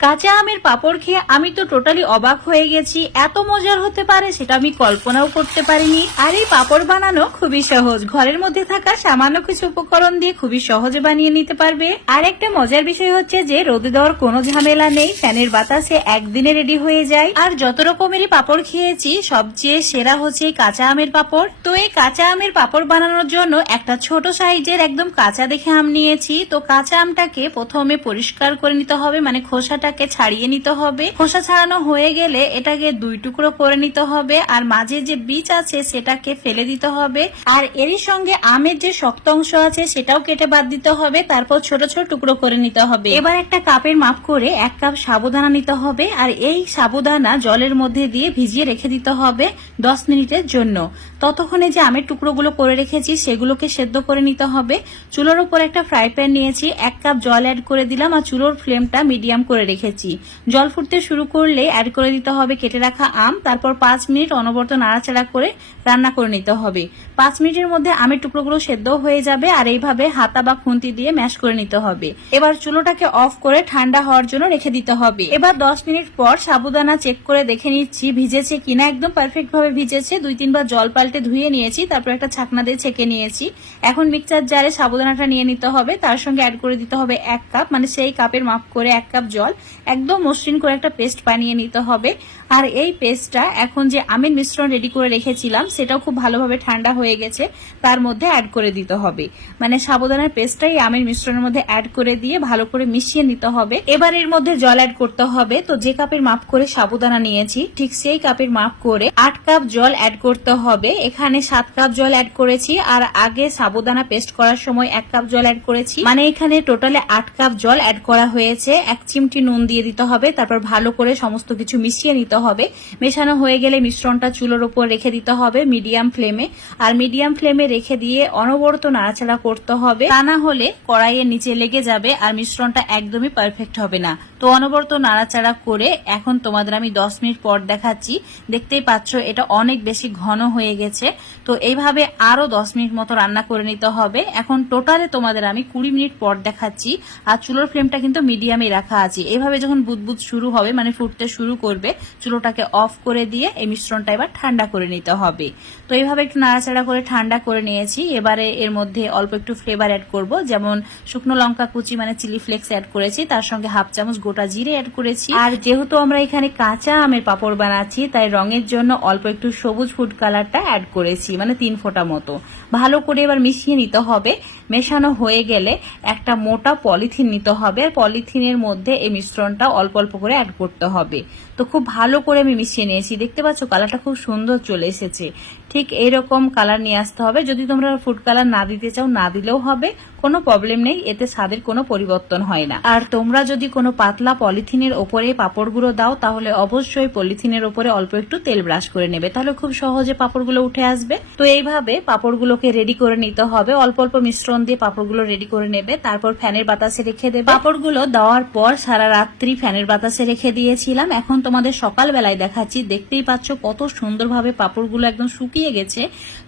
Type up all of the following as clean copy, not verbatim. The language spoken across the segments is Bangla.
কাঁচা আমের পাঁপড় খেয়ে আমি তো টোটালি অবাক হয়ে গেছি। এত মজার হতে পারে সেটা আমি কল্পনাও করতে পারিনি। আর এই পাঁপড় বানানো খুবই সহজ, ঘরের মধ্যে থাকা সামান্য কিছু উপকরণ দিয়ে খুবই সহজে বানিয়ে নিতে পারবে। আর একটা মজার বিষয় হচ্ছে যে রোদে দেওয়ার কোনো ঝামেলা নেই, ফ্যানের বাতাসে একদিনে রেডি হয়ে যায়। আর যত রকমেরই পাঁপড় খেয়েছি সবচেয়ে সেরা হচ্ছে কাঁচা আমের পাঁপড়। তো এই কাঁচা আমের পাঁপড় বানানোর জন্য একটা ছোট সাইজের একদম কাঁচা দেখে আম নিয়েছি। তো কাঁচা আমটাকে প্রথমে পরিষ্কার করে নিতে হবে, মানে খোসাটাকে ছাড়িয়ে নিতে হবে। খোসা ছাড়ানো হয়ে গেলে এটাকে দুই টুকরো করে নিতে হবে, আর মাঝে যে বীজ আছে সেটাকে ফেলে দিতে হবে। আর এরই সঙ্গে আমের যে শক্ত অংশ আছে সেটাও কেটে বাদ দিতে হবে। তারপর ছোট ছোট টুকরো করে নিতে হবে। এবার একটা কাপের মাপ করে 1 কাপ সাবুদানা নিতে হবে, আর এই সাবুদানা জলের মধ্যে দিয়ে ভিজিয়ে রেখে দিতে হবে 10 মিনিটের জন্য। ততক্ষণে যে আমের টুকরোগুলো করে রেখেছি সেগুলোকে সেদ্ধ করে নিতে হবে। চুলোর উপর একটা ফ্রাই প্যান নিয়েছি, 1 কাপ জল অ্যাড করে দিলাম, আর চুলোর ফ্লেমটা মিডিয়াম করে রেখেছি। জল ফুটতে শুরু করলে অ্যাড করে দিতে হবে কেটে রাখা আম। তারপর 5 মিনিট অনবরত নাড়াচাড়া করে রান্না করে নিতে হবে। 5 মিনিটের মধ্যে আমের টুকরোগুলো সেদ্ধ হয়ে যাবে, আর এইভাবে হাতা বা খুন্তি দিয়ে ম্যাশ করে নিতে হবে। এবার চুলোটাকে অফ করে ঠান্ডা হওয়ার জন্য রেখে দিতে হবে। এবার 10 মিনিট পর সাবুদানা চেক করে দেখে নিচ্ছি ভিজেছে কিনা। একদম পারফেক্ট ভাবে ভিজেছে। 2-3 বার জল পাল্টে ধুয়ে নিয়েছি, তারপর একটা ছাকনা দিয়ে ছেঁকে নিয়েছি। এখন মিক্সচার জারে সাবুদানাটা নিয়ে নিতে হবে, তার সঙ্গে অ্যাড করে দিতে হবে 1 কাপ, মানে সেই কাপের মাপ করে 1 কাপ জল। একদম মসৃণ করে একটা পেস্ট বানিয়ে নিতে হবে। আর এই পেস্টটা এখন যে আমের মিশ্রণ রেডি করে রেখেছিলাম সেটাও খুব ভালোভাবে ঠান্ডা হয়ে গেছে, তার মধ্যে অ্যাড করে দিতে হবে। মানে সাবুদানার পেস্টটাই আমের মিশ্রণের মধ্যে অ্যাড করে দিয়ে ভালো করে মিশিয়ে নিতে হবে। এবার এর মধ্যে জল অ্যাড করতে হবে। তো যে কাপের মাপ করে সাবুদানা নিয়েছি ঠিক সেই কাপের মাপ করে 8 কাপ জল অ্যাড করতে হবে। এখানে 7 কাপ জল অ্যাড করেছি, আর আগে সাবুদানা পেস্ট করার সময় 1 কাপ জল অ্যাড করেছি। মানে এখানে টোটালে 8 কাপ জল অ্যাড করা হয়েছে। 1 চিমটি নুন দিয়ে দিতে হবে, তারপর ভালো করে সমস্ত কিছু মিশিয়ে নিতে হবে। মেশানো হয়ে গেলে মিশ্রণটা চুলোর উপর রেখে দিতে হবে মিডিয়াম ফ্লেমে। আর মিডিয়াম ফ্লেমে রেখে দিয়ে অনবরত নাড়াচাড়া করতে হবে, তা না হলে কড়াইয়ের নিচে লেগে যাবে আর মিশ্রণটা একদমই পারফেক্ট হবে না। তো অনবরত নাড়াচাড়া করে এখন তোমাদের আমি 10 মিনিট পর দেখাচ্ছি। দেখতেই পাচ্ছ এটা অনেক বেশি ঘন হয়ে গেছে। তো এইভাবে আরো 10 মিনিট মতো রান্না করে নিতে হবে। এখন টোটালে তোমাদের আমি 20 মিনিট পর দেখাচ্ছি। আর চুলোর ফ্লেমটা কিন্তু মিডিয়ামে রাখা আছে। এইভাবে যখন বুদবুদ শুরু হবে, মানে ফুটতে শুরু করবে, চুলোটাকে অফ করে দিয়ে এই মিশ্রণটা এবার ঠান্ডা করে নিতে হবে। তো এইভাবে একটু নাড়াচাড়া করে ঠান্ডা করে নিয়েছি। এবারে এর মধ্যে অল্প একটু ফ্লেভার অ্যাড করব, যেমন শুকনো লঙ্কা কুচি মানে চিলি ফ্লেক্স অ্যাড করেছি, তার সঙ্গে 1/2 চামচ গোটা জিরে অ্যাড করেছি। আর যেহেতু আমরা এখানে কাঁচা আমের পাঁপড় বানাচ্ছি তাই রঙের জন্য অল্প একটু সবুজ ফুড কালারটা অ্যাড করেছি, মানে 3 ফোঁটা মতো। ভালো করে এবার মিশিয়ে নিতে হবে। মেশানো হয়ে গেলে একটা মোটা পলিথিন নিতে হবে, আর পলিথিনের মধ্যে এই মিশ্রণটা অল্প অল্প করে অ্যাড করতে হবে। তো খুব ভালো করে আমি মিশিয়ে নিয়েছি। দেখতে পাচ্ছ কালারটা খুব সুন্দর চলে এসেছে। ঠিক এইরকম কালার নিয়ে আসতে হবে। যদি তোমরা ফুড কালার না দিতে চাও না দিলেও হবে, কোনো প্রবলেম নেই, এতে স্বাদের কোনো পরিবর্তন হয় না। আর তোমরা যদি কোনো পাতলা পলিথিনের ওপরে পাঁপড়গুলো দাও তাহলে অবশ্যই পলিথিনের ওপরে অল্প একটু তেল ব্রাশ করে নেবে, তাহলে খুব সহজে পাঁপড়গুলো উঠে আসবে। তো এইভাবে পাঁপড়গুলোকে রেডি করে নিতে হবে। অল্প অল্প মিশ্রণ দিয়ে পাঁপড়গুলো রেডি করে নেবে, তারপর ফ্যানের বাতাসে রেখে দেবে। পাঁপড়গুলো দেওয়ার পর সারা রাত্রি ফ্যানের বাতাসে রেখে দিয়েছিলাম। এখন তোমাদের সকালবেলায় দেখাচ্ছি। দেখতেই পাচ্ছ কত সুন্দরভাবে পাঁপড়গুলো একদম শুকিয়ে গেছে।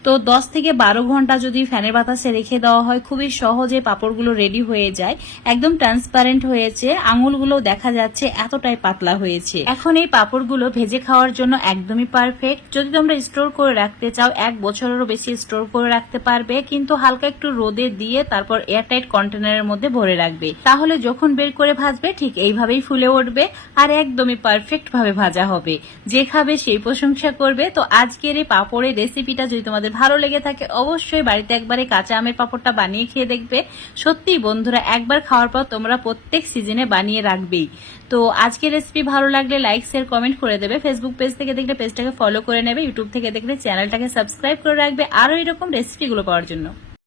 তো 10 থেকে 12 ঘন্টা যদি ফ্যানের বাতাসে রেখে দেওয়া হয় খুবই সহজে পাঁপড়গুলো রেডি হয়ে যায়। একদম ট্রান্সপারেন্ট হয়েছে, আঙুলগুলো দেখা যাচ্ছে এতটাই পাতলা হয়েছে। এখন এই পাঁপড়গুলো ভেজে খাওয়ার জন্য একদমই পারফেক্ট। যদি তোমরা স্টোর করে রাখতে চাও 1 বছরেরও বেশি স্টোর করে রাখতে পারবে, কিন্তু হালকা একটু রোদে দিয়ে তারপর এয়ারটাইট কন্টেনারের মধ্যে ভরে রাখবে, তাহলে যখন বের করে ভাজবে ঠিক এইভাবেই ফুলে উঠবে আর একদমই পারফেক্ট ভাবে ভাজা হবে। যে খাবে সেই প্রশংসা করবে। তো আজকের এই পাঁপড়ের রেসিপিটা যদি তোমাদের ভালো লেগে থাকে অবশ্যই বাড়িতে একবারে কাঁচা আমের পাঁপড়টা বানিয়ে খেয়ে দেখবে। সত্যি বন্ধুরা, একবার খাওয়ার পর তোমরা প্রত্যেক সিজনে বানিয়ে রাখবেই। তো আজকের রেসিপি ভালো লাগলে লাইক শেয়ার কমেন্ট করে দেবে। ফেসবুক পেজ থেকে দেখলে পেজটাকে ফলো করে নেবে, ইউটিউব থেকে দেখলে চ্যানেলটাকে সাবস্ক্রাইব করে রাখবে আরো এরকম রেসিপিগুলো পাওয়ার জন্য।